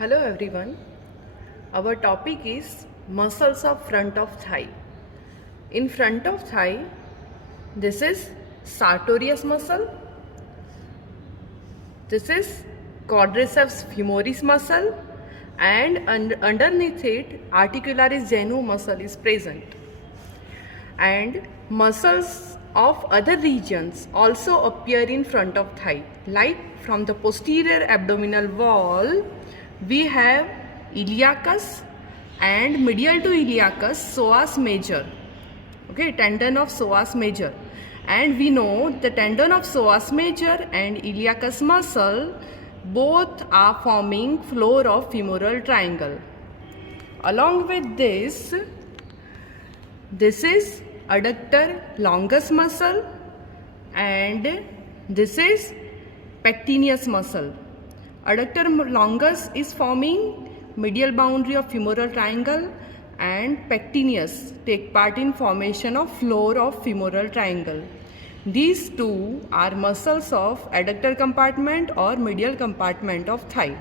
Hello everyone. Our topic is muscles of front of thigh. In front of thigh, this is sartorius muscle. This is quadriceps femoris muscle, and underneath it articularis genu muscle is present. And muscles of other regions also appear in front of thigh, like from the posterior abdominal wall we have iliacus, and medial to iliacus psoas major, okay, tendon of psoas major. And we know the tendon of psoas major and iliacus muscle both are forming floor of femoral triangle. Along with this is adductor longus muscle, and this is pectineus muscle. Adductor longus is forming medial boundary of femoral triangle, and pectineus take part in formation of floor of femoral triangle. These two are muscles of adductor compartment or medial compartment of thigh.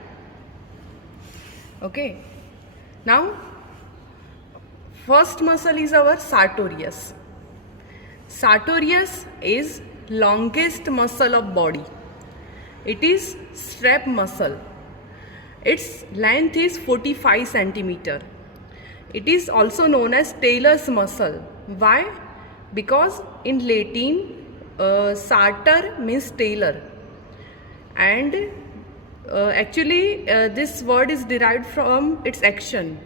Okay. Now, first muscle is our sartorius. Sartorius is longest muscle of body. It is strap muscle. Its length is 45 centimeter. It is also known as Taylor's muscle. Why? Because in Latin, sartor means tailor, and actually this word is derived from its action.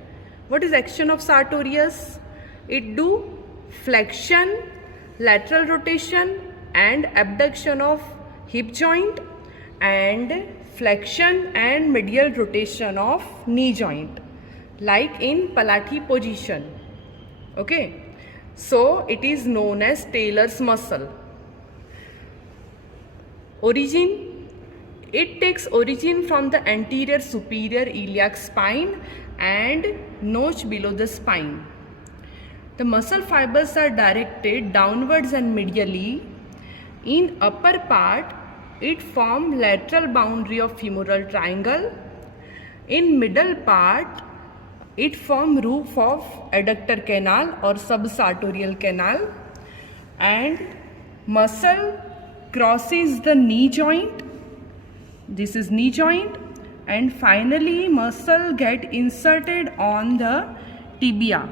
What is action of sartorius? It do flexion, lateral rotation and abduction of hip joint, and flexion and medial rotation of knee joint, like in Palati position. Okay, so it is known as Taylor's muscle. Origin, it takes origin from the anterior superior iliac spine and notch below the spine. The muscle fibers are directed downwards and medially. In upper part, it forms lateral boundary of femoral triangle. In middle part, it forms roof of adductor canal or subsartorial canal, and muscle crosses the knee joint. This is knee joint, and finally muscle get inserted on the tibia.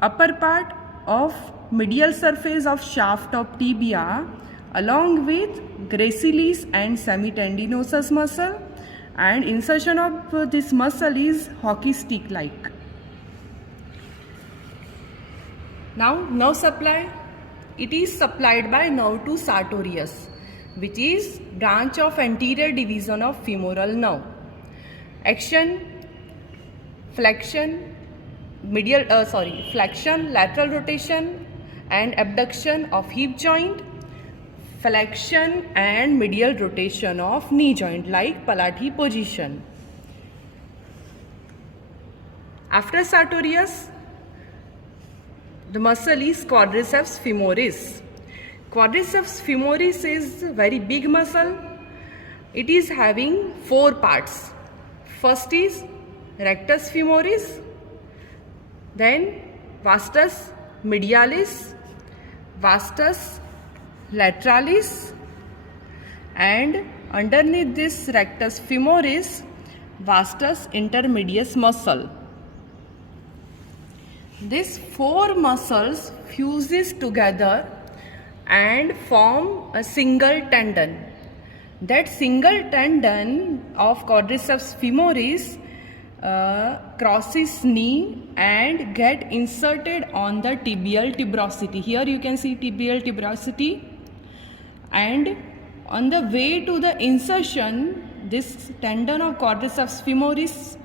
Upper part of medial surface of shaft of tibia, along with gracilis and semitendinosus muscle, and insertion of this muscle is hockey stick like. Now nerve supply. It is supplied by nerve to sartorius, which is branch of anterior division of femoral nerve. Action, flexion, flexion, lateral rotation and abduction of hip joint, flexion and medial rotation of knee joint, like Palati position. After sartorius, the muscle is quadriceps femoris. Quadriceps femoris is a very big muscle. It is having 4 parts. First is rectus femoris, then vastus medialis, vastus lateralis, and underneath this rectus femoris, vastus intermedius muscle. These 4 muscles fuses together and form a single tendon. That single tendon of quadriceps femoris crosses knee and get inserted on the tibial tuberosity. Here you can see tibial tuberosity, and on the way to the insertion, this tendon of quadriceps femoris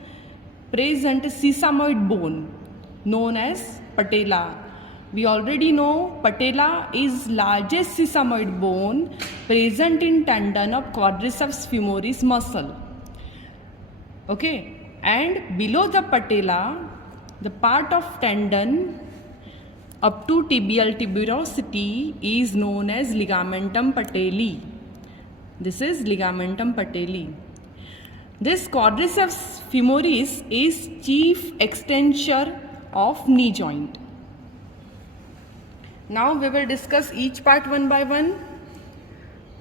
present sesamoid bone known as patella. We already know patella is largest sesamoid bone present in tendon of quadriceps femoris muscle. Okay, and below the patella, the part of tendon up to tibial tuberosity is known as ligamentum patelli. This is ligamentum patelli. This quadriceps femoris is chief extensor of knee joint. Now we will discuss each part one by one.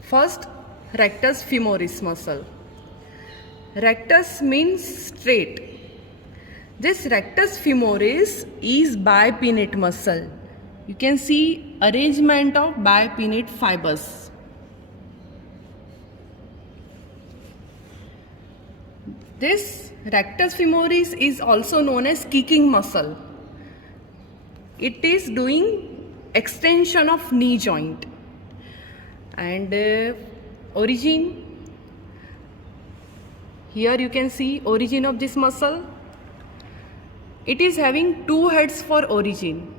First, rectus femoris muscle. Rectus means straight. This rectus femoris is bipinnate muscle. You can see arrangement of bipinnate fibers. This rectus femoris is also known as kicking muscle. It is doing extension of knee joint. And origin, here you can see origin of this muscle. It is having two heads for origin.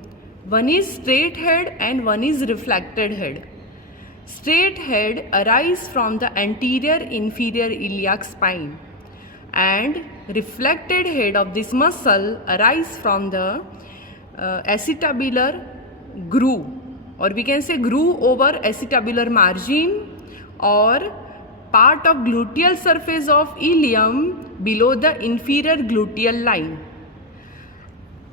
One is straight head and one is reflected head. Straight head arises from the anterior inferior iliac spine, and reflected head of this muscle arises from the acetabular groove, or we can say groove over acetabular margin, or part of gluteal surface of ilium below the inferior gluteal line.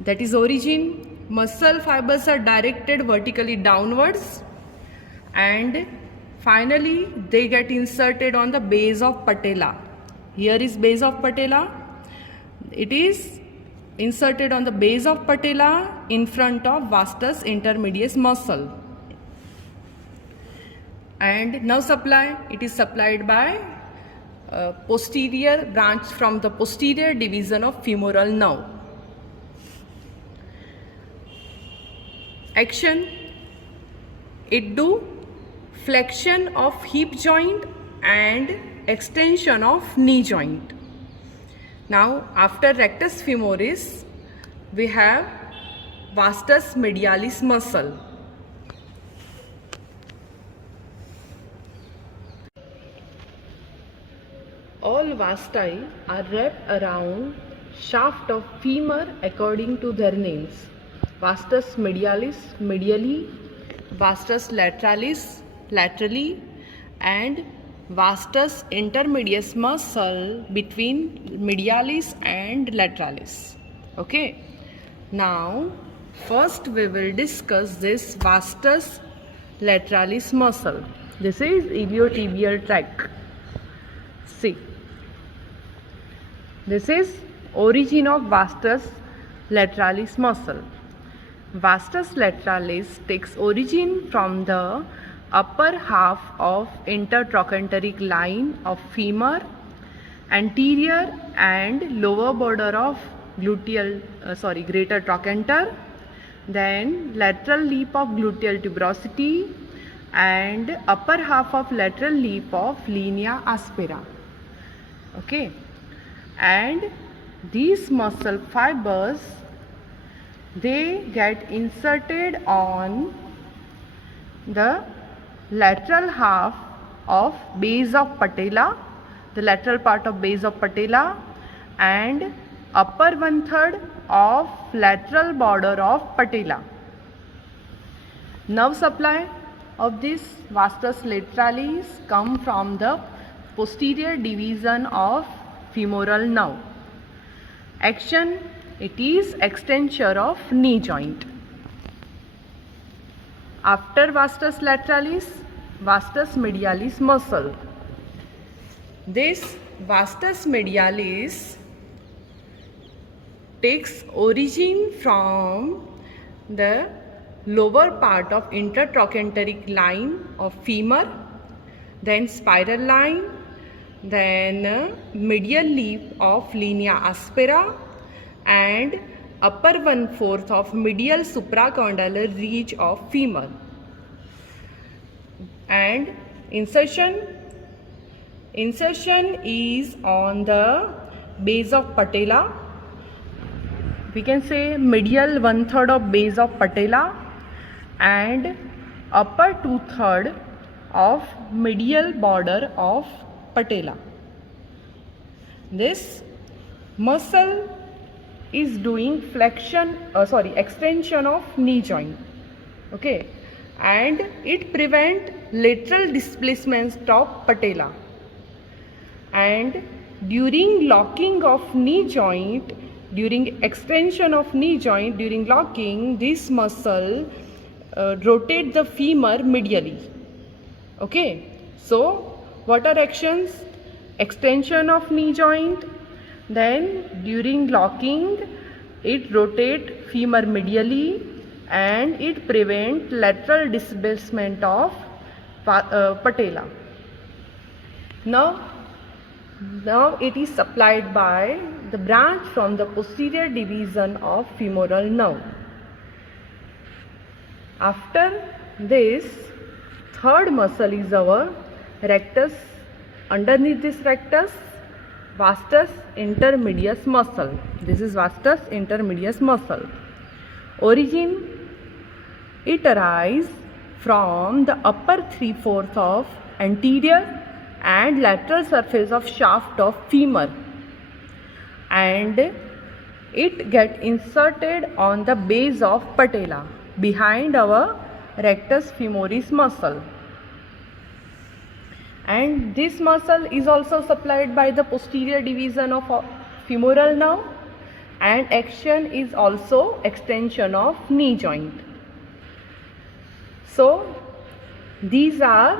That is origin. Muscle fibers are directed vertically downwards, and finally they get inserted on the base of patella. Here is base of patella. It is inserted on the base of patella in front of vastus intermedius muscle. And nerve supply, it is supplied by posterior branch from the posterior division of femoral nerve. Action, it do flexion of hip joint and extension of knee joint. Now after rectus femoris we have vastus medialis muscle. All vasti are wrapped around shaft of femur according to their names. Vastus medialis medially, vastus lateralis laterally, and vastus intermedius muscle between medialis and lateralis. Okay. Now first we will discuss this vastus lateralis muscle. This is iliotibial tract. See, this is origin of vastus lateralis muscle. Vastus lateralis takes origin from the upper half of intertrochanteric line of femur, anterior and lower border of greater trochanter, then lateral lip of gluteal tuberosity, and upper half of lateral lip of linea aspera. Okay, and these muscle fibers, they get inserted on the lateral half of base of patella, the lateral part of base of patella, and upper 1/3 of lateral border of patella. Nerve supply of this vastus lateralis come from the posterior division of femoral nerve. Action, it is extensor of knee joint. After vastus lateralis, vastus medialis muscle. This vastus medialis takes origin from the lower part of intertrochanteric line of femur, then spiral line, then medial lip of linea aspera, and upper 1/4 of medial supracondylar ridge of femur. And insertion is on the base of patella. We can say medial 1/3 of base of patella and upper 2/3 of medial border of patella. This muscle is doing extension of knee joint. Okay, and it prevent lateral displacement of patella, and during locking of knee joint, during extension of knee joint, during locking, this muscle rotate the femur medially. Okay, so what are actions? Extension of knee joint, then during locking it rotate femur medially and it prevent lateral displacement of patella. Now it is supplied by the branch from the posterior division of femoral nerve. After this, third muscle is our rectus. Underneath this rectus, vastus intermedius muscle. This is vastus intermedius muscle. Origin, it arises from the upper 3/4 of anterior and lateral surface of shaft of femur, and it get inserted on the base of patella behind our rectus femoris muscle. And this muscle is also supplied by the posterior division of femoral nerve, and action is also extension of knee joint. So these are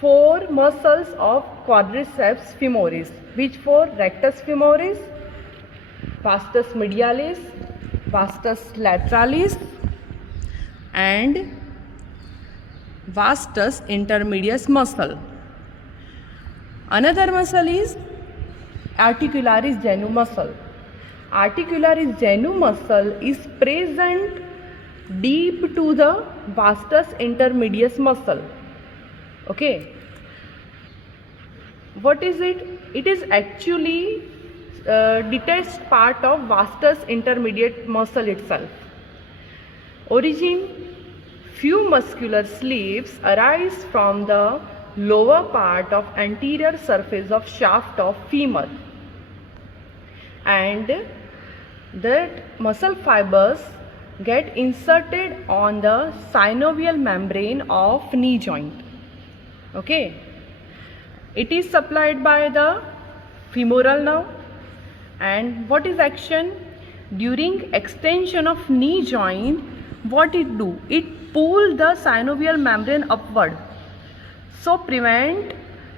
4 muscles of quadriceps femoris. Which 4? Rectus femoris, vastus medialis, vastus lateralis, and vastus intermedius muscle. Another muscle is articularis genu muscle. Articularis genu muscle is present deep to the vastus intermedius muscle. Okay. What is it? It is actually detached part of vastus intermediate muscle itself. Origin, few muscular sleeves arise from the lower part of anterior surface of shaft of femur, and that muscle fibers get inserted on the synovial membrane of knee joint. Okay, it is supplied by the femoral nerve. And what is action? During extension of knee joint, what it do? It pull the synovial membrane upward, so prevent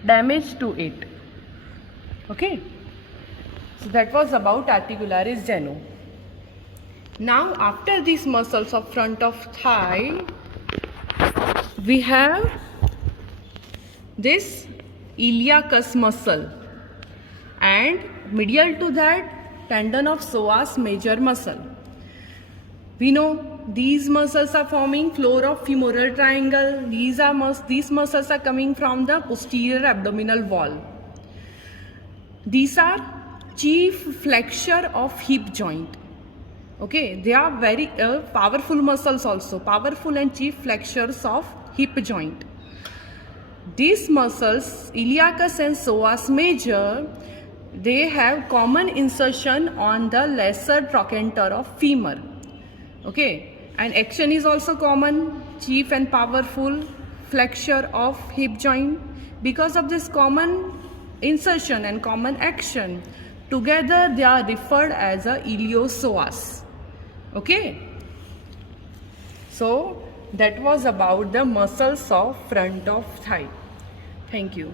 damage to it. Okay, so that was about articularis genu. Now after these muscles of front of thigh, we have this iliacus muscle, and medial to that tendon of psoas major muscle. We know these muscles are forming floor of femoral triangle. These muscles are coming from the posterior abdominal wall. These are chief flexure of hip joint. Okay, they are very powerful muscles also, powerful and chief flexures of hip joint. These muscles, iliacus and psoas major, they have common insertion on the lesser trochanter of femur. Okay, and action is also common, chief and powerful flexure of hip joint. Because of this common insertion and common action, together they are referred as a iliopsoas. Okay, so that was about the muscles of front of thigh. Thank you.